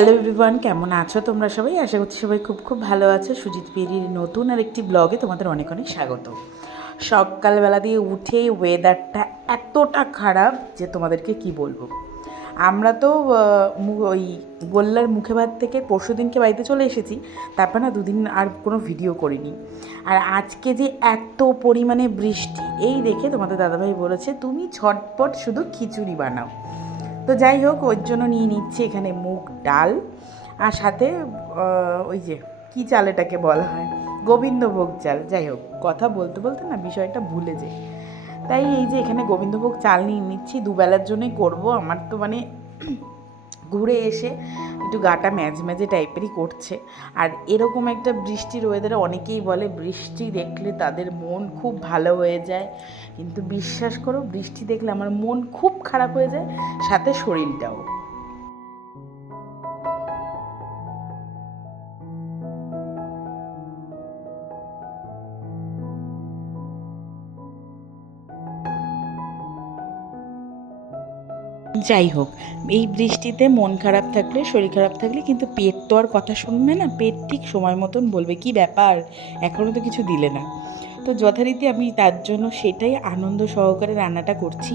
Hello everyone কেমন আছো তোমরা সবাই? আশা করছি সবাই খুব খুব ভালো আছো। সুজিত পিরির নতুন আর একটি ব্লগে তোমাদের অনেক অনেক স্বাগত। সকালবেলা দিয়ে উঠে ওয়েদারটা এতটা খারাপ যে তোমাদেরকে কি বলব? আমরা তো ওই গোল্লার মুখে ভাত থেকে পরশু দিনকে বাড়িতে চলে এসেছি, তারপর না দুদিন আর কোনো ভিডিও করিনি। আর আজকে যে এত পরিমাণে বৃষ্টি, এই দেখে তোমাদের দাদাভাই বলেছে, তুমি ছটপট শুধু খিচুড়ি বানাও। তো যাই হোক, ওর জন্য নিয়ে নিচ্ছি এখানে মুগ ডাল। আর সাথে ওই যে, কী চাল এটাকে বলা হয়? গোবিন্দভোগ চাল। যাই হোক, কথা বলতে বলতে না, বিষয়টা ভুলে যে তাই এই যে এখানে গোবিন্দভোগ চাল নিয়ে নিচ্ছি, দুবেলার জন্যই করব। আমার তো মানে ঘুরে এসে একটু গাটা ম্যাজ ম্যাজে টাইপেরই করছে। আর এরকম একটা বৃষ্টির ওয়েদারে অনেকেই বলে বৃষ্টি দেখলে তাদের মন খুব ভালো হয়ে যায়। কিন্তু বিশ্বাস করো, বৃষ্টি দেখলে আমার মন খুব খারাপ হয়ে যায়, সাথে শরীরটাও। যাই হোক, এই বৃষ্টিতে মন খারাপ থাকলে, শরীর খারাপ থাকলে কিন্তু পেট তো আর কথা শুনবে না, পেট ঠিক সময় মতন বলবে, কি ব্যাপার? এখনও তো কিছু দিলে না। তো যথারীতি আমি তার জন্য সেটাই আনন্দ সহকারে রান্নাটা করছি।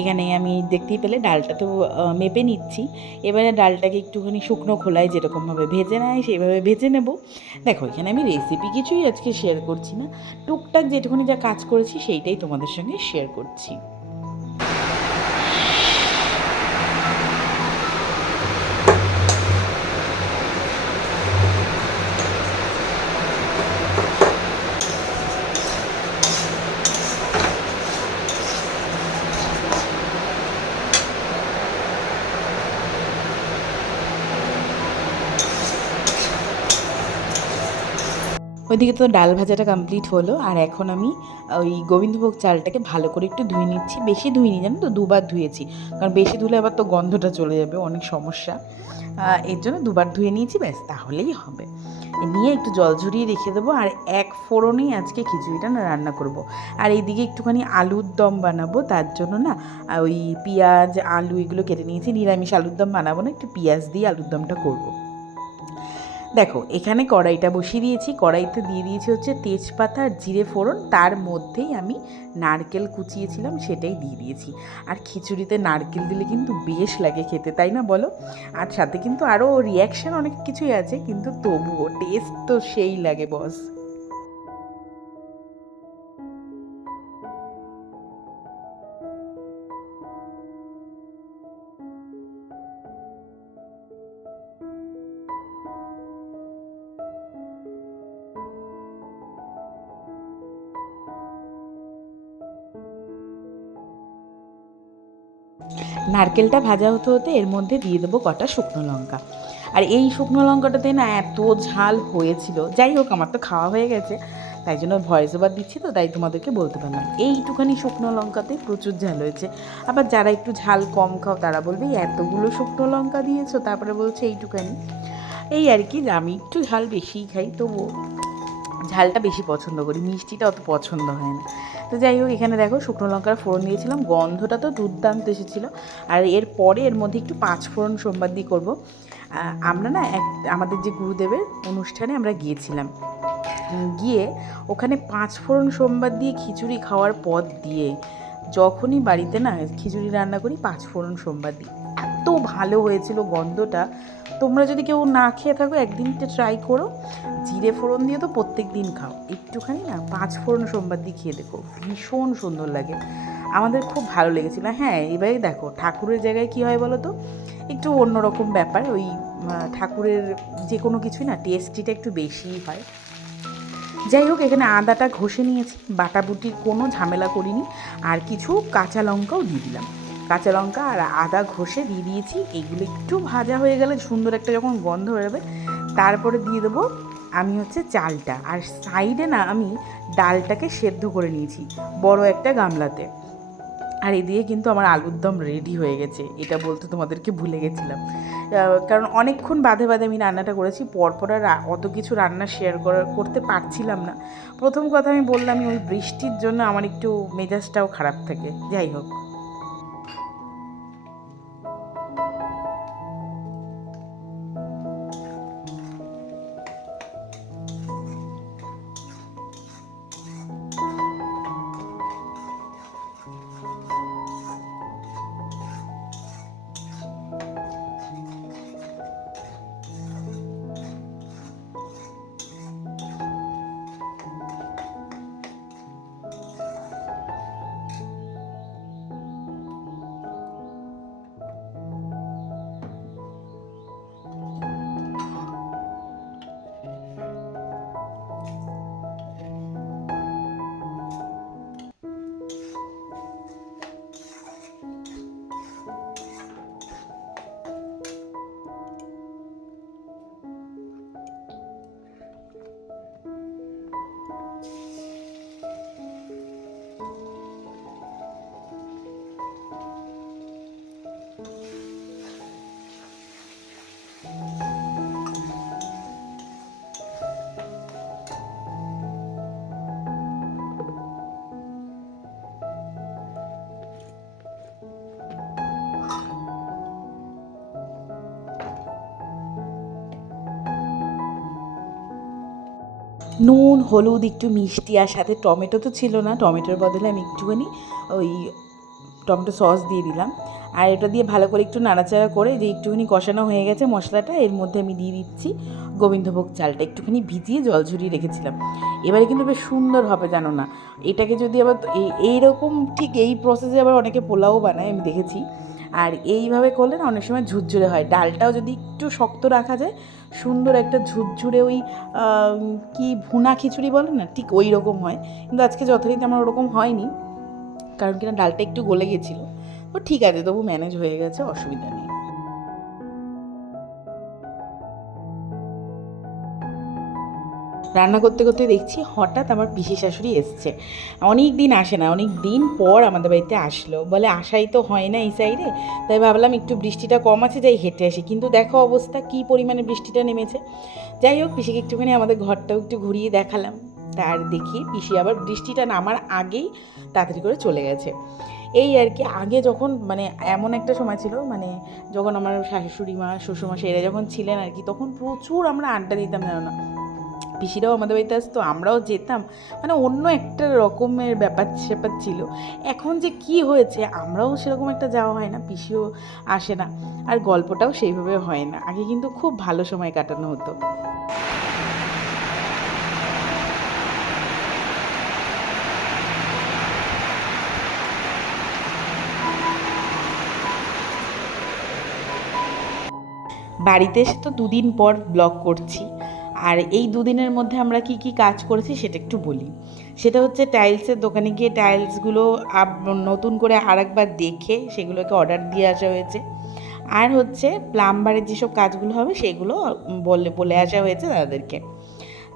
এখানে আমি দেখতেই পেলে ডালটা তো মেপে নিচ্ছি। এবারে ডালটাকে একটুখানি শুকনো খোলায় যেরকমভাবে ভেজে নেয় সেইভাবে ভেজে নেব। দেখো, এখানে আমি রেসিপি কিছুই আজকে শেয়ার করছি না। টুকটাক যেটুকুনি যা কাজ করেছি, সেইটাই তোমাদের সঙ্গে শেয়ার করছি। ওইদিকে তো ডাল ভাজাটা কমপ্লিট হলো, আর এখন আমি ওই গোবিন্দভোগ চালটাকে ভালো করে একটু ধুয়ে নিচ্ছি। বেশি ধুইনি, জানো তো? দুবার ধুয়েছি। কারণ বেশি ধুলে আবার তো গন্ধটা চলে যাবে, অনেক সমস্যা। এর জন্য দুবার ধুয়ে নিয়েছি, ব্যাস, তাহলেই হবে। নিয়ে একটু জল ঝরিয়ে রেখে দেবো, আর এক ফোড়নেই আজকে খিচুড়িটা না রান্না করব। আর এইদিকে একটুখানি আলুর দম বানাবো, তার জন্য না ওই পেঁয়াজ, আলু এগুলো কেটে নিয়েছি। নিরামিষ আলুর দম বানাবো না, একটু পেঁয়াজ দিয়ে আলুর দমটা করব। দেখো, এখানে কড়াইটা বসিয়ে দিয়েছি। কড়াইতে দিয়ে দিয়েছি হচ্ছে তেজপাতা আর জিরে ফোড়ন। তার মধ্যেই আমি নারকেল কুচিয়েছিলাম, সেটাই দিয়ে দিয়েছি। আর খিচুড়িতে নারকেল দিলে কিন্তু বেশ লাগে খেতে, তাই না বলো? আর সাথে কিন্তু আরও রিয়াকশান অনেক কিছুই আছে, কিন্তু তবুও টেস্ট তো সেই লাগে বস নারকেলটা ভাজা হতে হতে এর মধ্যে দিয়ে দেবো কটা শুকনো লঙ্কা। আর এই শুকনো লঙ্কাটাতে না এত ঝাল হয়েছিল, যাই হোক আমার তো খাওয়া হয়ে গেছে, তাই জন্য ভয়েস ওভার দিচ্ছি তো, তাই তোমাদেরকে বলতে পারলাম। এইটুখানি শুকনো লঙ্কাতে প্রচুর ঝাল হয়েছে। আবার যারা একটু ঝাল কম খাও, তারা বলবে, "এই এতগুলো শুকনো লঙ্কা দিয়েছ? তারপরে বলছে, এইটুখানি। এই আর কি আমি একটু ঝাল বেশিই খাই, তবুও ঝালটা বেশি পছন্দ করি, মিষ্টিটা অত পছন্দ হয় না। তো যাই হোক, এখানে দেখো শুকনো লঙ্কার ফোড়ন দিয়েছিলাম। গন্ধটা তো দুর্দান্ত এসেছিল। আর এর পরে এর মধ্যে একটু পাঁচ ফোড়ন সোমবার দিয়ে করব। আমরা না এক, আমাদের যে গুরুদেবের অনুষ্ঠানে আমরা গিয়েছিলাম। গিয়ে ওখানে পাঁচ ফোড়ন সোমবার দিয়ে খিচুড়ি খাওয়ার পথ দিয়ে যখনই বাড়িতে না খিচুড়ি রান্না করি, পাঁচ ফোড়ন সোমবার দিই এত ভালো হয়েছিল গন্ধটা। তোমরা যদি কেউ না খেয়ে থাকো একদিনটা ট্রাই করো। জিরে ফোড়ন দিয়ে তো প্রত্যেক দিন খাও। একটুখানি না পাঁচ ফোড়ন সোমবার দিয়ে খেয়ে দেখো, ভীষণ সুন্দর লাগে। আমাদের খুব ভালো লেগেছিলো। হ্যাঁ এবারে দেখো, ঠাকুরের জায়গায় কি হয় বলো তো একটু অন্যরকম ব্যাপার, ওই ঠাকুরের যে কোনো কিছুই না টেস্টিটা একটু বেশিই হয়। যাই হোক, এখানে আদাটা ঘষে নিয়েছি, বাটাবুটির কোনো ঝামেলা করিনি। আর কিছু কাঁচা লঙ্কাও দিয়ে দিলাম। কাঁচা লঙ্কা আর আদা ঘষে দিয়ে দিয়েছি। এগুলো একটু ভাজা হয়ে গেলে সুন্দর একটা যখন গন্ধ হয়ে যাবে তারপরে দিয়ে দেবো আমি হচ্ছে চালটা। আর সাইডে না আমি ডালটাকে সেদ্ধ করে নিয়েছি, বড় একটা গামলাতে। আর এদিকে কিন্তু আমার আলুর দম রেডি হয়ে গেছে, এটা বলতে তোমাদেরকে ভুলে গেছিলাম। কারণ অনেকক্ষণ বাদে বাদে আমি রান্নাটা করেছি, পরপর আর অত কিছু রান্না শেয়ার করতে পারছিলাম না। প্রথম কথা আমি বললাম ওই বৃষ্টির জন্য আমার একটু মেজাজটাও খারাপ থাকে, যাই হোক। নুন, হলুদ, একটু মিষ্টি আর সাথে টমেটো তো ছিল না। টমেটোর বদলে আমি একটুখানি ওই টমেটো সস দিয়ে দিলাম। আর এটা দিয়ে ভালো করে একটু নাড়াচাড়া করে যে একটুখানি কষানো হয়ে গেছে মশলাটা, এর মধ্যে আমি দিয়ে দিচ্ছি গোবিন্দভোগ চালটা। একটুখানি ভিজিয়ে জল ঝরিয়ে রেখেছিলাম। এবারে কিন্তু বেশ সুন্দর হবে, জানো না। এটাকে যদি আবার এই, এইরকম ঠিক এই প্রসেসে আবার অনেকে পোলাও বানায়, আমি দেখেছি। আর এইভাবে করলে না অনেক সময় ঝুরঝুরে হয়। ডালটাও যদি একটু শক্ত রাখা যায় সুন্দর একটা ঝুরঝুরে ওই কি ভুনা খিচুড়ি বলে না? ঠিক ওই রকম হয়। কিন্তু আজকে যথারীতি আমার ওরকম হয়নি। কারণ কিনা ডালটা একটু গলে গেছিল। তো ঠিক আছে, তবু ম্যানেজ হয়ে গেছে, অসুবিধা নেই। রান্না করতে করতে দেখছি হঠাৎ আমার পিসি শাশুড়ি এসছে। অনেক দিন আসে না, অনেক দিন পর আমাদের বাড়িতে আসলো। বলে আসাই তো হয় না এই সাইডে? তাই ভাবলাম একটু বৃষ্টিটা কম আছে, যাই হেঁটে আসি। কিন্তু দেখো অবস্থা, কী পরিমাণে বৃষ্টিটা নেমেছে। যাই হোক, পিসিকে একটুখানি আমাদের ঘরটাও একটু ঘুরিয়ে দেখালাম। তার দেখি পিসি আবার বৃষ্টিটা নামার আগেই তাড়াতাড়ি করে চলে গেছে। এই আর কি, আগে যখন মানে এমন একটা সময় ছিল মানে যখন আমার শাশুড়ি মা শ্বশুরমশাই এরা যখন ছিলেন আর কি, তখন প্রচুর আমরা আড্ডা দিতাম না? পিসিরাও আমাদের বাড়িতে আসতো, আমরাও যেতাম। মানে অন্য একটা রকমের ব্যাপার, স্যাপার ছিল। এখন যে কি হয়েছে, আমরাও সেরকম একটা যাওয়া হয় না, পিসিও আসে না। আর গল্পটাও সেইভাবে হয় না। আগে কিন্তু খুব ভালো সময় কাটানো হতো। বাড়িতে এসে তো দুদিন পর ব্লগ করছি। আর এই দুদিনের মধ্যে আমরা কি কি কাজ করেছি সেটা একটু বলি। সেটা হচ্ছে টাইলসের দোকানে গিয়ে টাইলসগুলো নতুন করে আরেকবার দেখে সেগুলোকে অর্ডার দিয়ে আসা হয়েছে। আর হচ্ছে প্লাম্বারের যেসব কাজগুলো হবে সেগুলো বলে বলে আসা হয়েছে দাদাদেরকে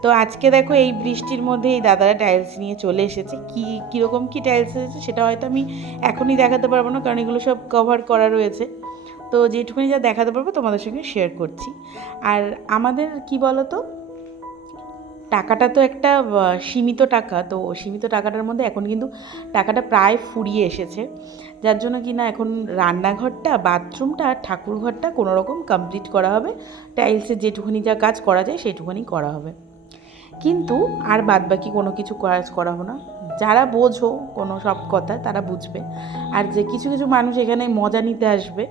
তো আজকে দেখো এই বৃষ্টির মধ্যে এই দাদারা টাইলস নিয়ে চলে এসেছে। কি, কীরকম কী টাইলস এসেছে সেটা হয়তো আমি এখনই দেখাতে পারব না, কারণ এগুলো সব কভার করা রয়েছে। তো যেটুকুনি যা দেখাতে পারব তোমাদের সঙ্গে শেয়ার করছি। আর আমাদের কি বলো তো টাকাটা তো একটা সীমিত টাকা। তো সীমিত টাকাটার মধ্যে এখন কিন্তু টাকাটা প্রায় ফুরিয়ে এসেছে। যার জন্য কি না এখন রান্নাঘরটা, বাথরুমটা আর ঠাকুরঘরটা কোনো রকম কমপ্লিট করা হবে। টাইলসের যেটুকুনি যা কাজ করা যায় সেটুকুনি করা হবে। কিন্তু আর বাদবাকি কোনো কিছু কাজ করা হবে না। যারা বোঝো কোনো সব কথা তারা বুঝবে। আর যে কিছু কিছু মানুষ এখানে মজা নিতে আসবে।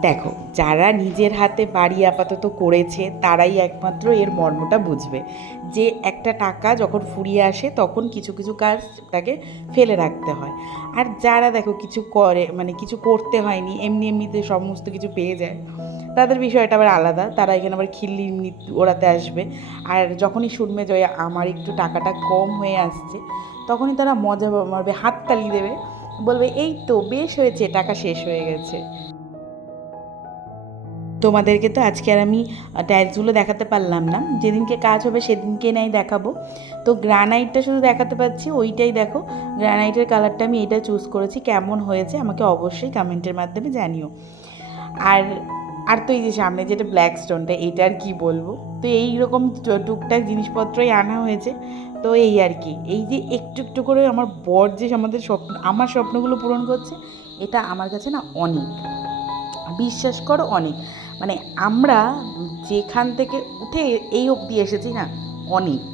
দেখো, যারা নিজের হাতে বাড়ি আপাতত করেছে, তারাই একমাত্র এর মর্মটা বুঝবে। যে একটা টাকা যখন ফুরিয়ে আসে, তখন কিছু কিছু কাজ তাকে ফেলে রাখতে হয়। আর যারা দেখো কিছু করে মানে কিছু করতে হয়নি, এমনি এমনিতে সমস্ত কিছু পেয়ে যায়, তাদের বিষয়টা আবার আলাদা। তারা এখানে আবার খিল্লি ওড়াতে আসবে। আর যখনই শুনবে যে আমার একটু টাকাটা কম হয়ে আসছে, তখনই তারা মজা মারবে হাততালি দেবে। বলবে, এই তো, বেশ হয়েছে, টাকা শেষ হয়ে গেছে। তোমাদেরকে তো আজকে আর আমি টাইলসগুলো দেখাতে পারলাম না। যেদিনকে কাজ হবে সেদিনকে নাই দেখাবো। তো গ্রানাইটটা শুধু দেখাতে পাচ্ছি, ওইটাই দেখো। গ্রানাইটের কালারটা আমি এটা চুজ করেছি, কেমন হয়েছে আমাকে অবশ্যই কমেন্টের মাধ্যমে জানিও। আর আর তো এই যে সামনে যেটা ব্ল্যাক স্টোনটা এইটা আর কী বলব? তো এই রকম টুকটাক জিনিসপত্রই আনা হয়েছে। তো এই আর কি। এই যে একটু একটু করে আমার বর যে আমাদের স্বপ্ন, আমার স্বপ্নগুলো পূরণ করছে, এটা আমার কাছে না অনেক। বিশ্বাস করো অনেক। মানে আমরা যেখান থেকে উঠে এই অবধি এসেছি না, অনেক।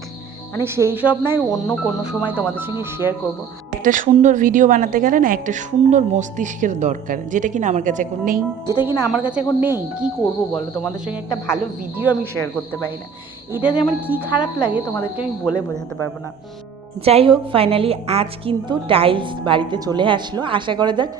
মানে সেই সব নয়, অন্য কোনো সময় তোমাদের সঙ্গে শেয়ার করব। একটা সুন্দর ভিডিও বানাতে গেলে না একটা সুন্দর মস্তিষ্কের দরকার, যেটা কিনা আমার কাছে এখন নেই। যেটা কিনা আমার কাছে এখন নেই। কি করব বলো? তোমাদের সঙ্গে একটা ভালো ভিডিও আমি শেয়ার করতে পারি না। এটা যে আমার কী খারাপ লাগে, তোমাদেরকে আমি বলে বোঝাতে পারব না। যাই হোক ফাইনালি আজ কিন্তু টাইলস বাড়িতে চলে আসলো। আশা করা যাক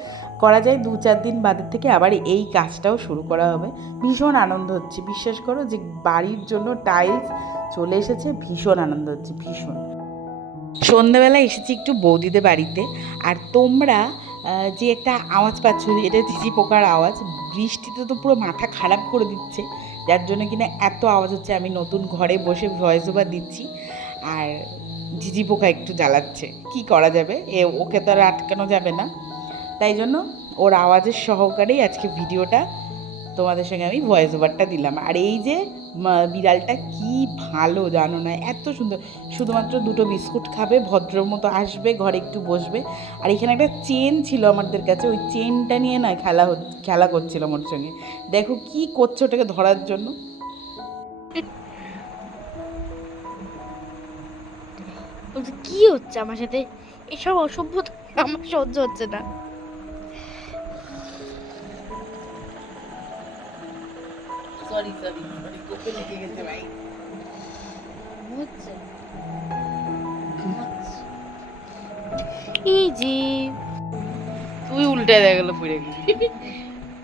করা যায় দু চার দিন বাদের থেকে আবার এই কাজটাও শুরু করা হবে। ভীষণ আনন্দ হচ্ছে, বিশ্বাস করো যে বাড়ির জন্য টাইলস চলে এসেছে, ভীষণ আনন্দ হচ্ছে, ভীষণ। সন্ধ্যাবেলা এসেছি একটু বৌদিদের বাড়িতে, আর তোমরা যে একটা আওয়াজ পাচ্ছ, এটা ঝিঝি পোকার আওয়াজ, বৃষ্টিতে তো পুরো মাথা খারাপ করে দিচ্ছে, যার জন্য কিনা এত আওয়াজ হচ্ছে, আমি নতুন ঘরে বসে ভয়েস ওভার দিচ্ছি, আর ঝিঝি পোকা একটু জ্বালাচ্ছে, কি করা যাবে? এ, ওকে তো আর আটকানো যাবে না। তাই জন্য ওর আওয়াজের সহকারেই আজকে ভিডিওটা তোমাদের সঙ্গে আমি ভয়েস ওভারটা দিলাম। আর এই যে বিড়ালটা কি ভালো জানো না, এত সুন্দর। শুধুমাত্র দুটো বিস্কুট খাবে, ভদ্র মতো আসবে, ঘরে একটু বসবে। আর এখানে একটা চেন ছিল আমাদের কাছে, ওই চেনটা নিয়ে না খেলা খেলা করছিল আমার সঙ্গে। দেখো কি করছে ওটাকে ধরার জন্য। বলছে, কি হচ্ছে আমার সাথে? এসব অসভ্যতা আমার সহ্য হচ্ছে না। সরি সরি সরি কোপে লেগে গেছে ভাই। হচ্ছে। ইজি তুই উল্টে দিয়ে গেল পড়ে গেলি।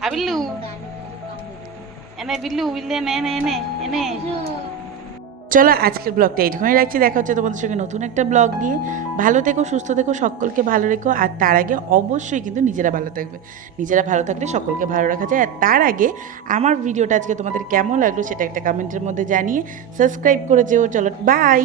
আবিল্লু। এনে বিল্লু বিল্লে এনে এনে এনে এনে। চলো আজকের ব্লগটা এইটুকুনি রাখছি। দেখা হচ্ছে তোমাদের সঙ্গে নতুন একটা ব্লগ নিয়ে। ভালো থেকো, সুস্থ থেকো, সকলকে ভালো রেখো। আর তার আগে অবশ্যই কিন্তু নিজেরা ভালো থাকবে। নিজেরা ভালো থাকলে সকলকে ভালো রাখা যায়। আর তার আগে আমার ভিডিওটা আজকে তোমাদের কেমন লাগল সেটা একটা কমেন্টের মধ্যে জানিয়ে সাবস্ক্রাইব করে যেও। চলো বাই